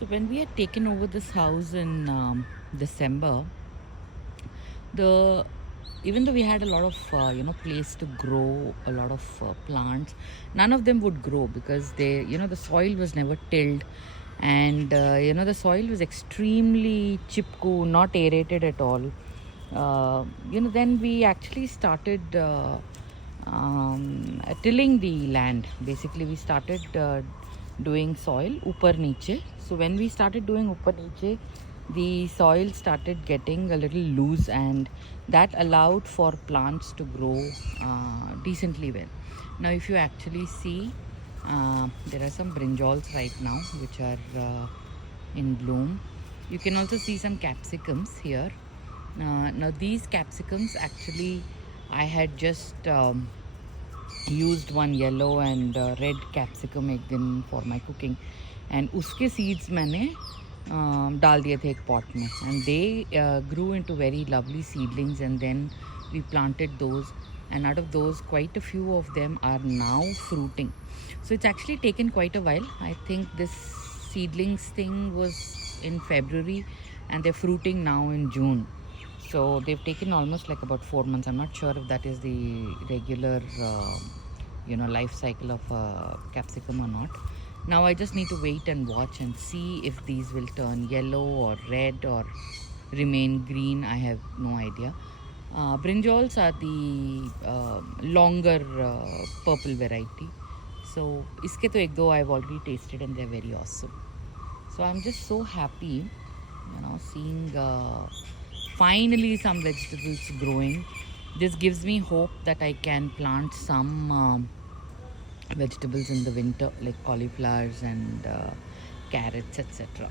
So when we had taken over this house in December, the even though we had a lot of place to grow a lot of plants, none of them would grow because the soil was never tilled, and the soil was extremely chipku, not aerated at all. Then we actually started tilling the land. Basically, we started doing soil upar niche. So when we started doing upar niche, the soil started getting a little loose, and that allowed for plants to grow decently well. Now, if you actually see, there are some brinjals right now which are in bloom. You can also see some capsicums here. Now these capsicums, actually I had just used one yellow and red capsicum again for my cooking, and uske seeds मैंने डाल दिए थे एक pot में, and they grew into very lovely seedlings, and then we planted those, and out of those quite a few of them are now fruiting. So it's actually taken quite a while. I think this seedlings thing was in February, and they're fruiting now in June. So they've taken almost like about 4 months. I'm not sure if that is the regular, life cycle of a capsicum or not. Now I just need to wait and watch and see if these will turn yellow or red or remain green. I have no idea. Brinjals are the longer purple variety. So iske to ek do I've already tasted, and they're very awesome. So I'm just so happy, seeing finally some vegetables growing. This gives me hope that I can plant some vegetables in the winter, like cauliflowers and carrots, etc.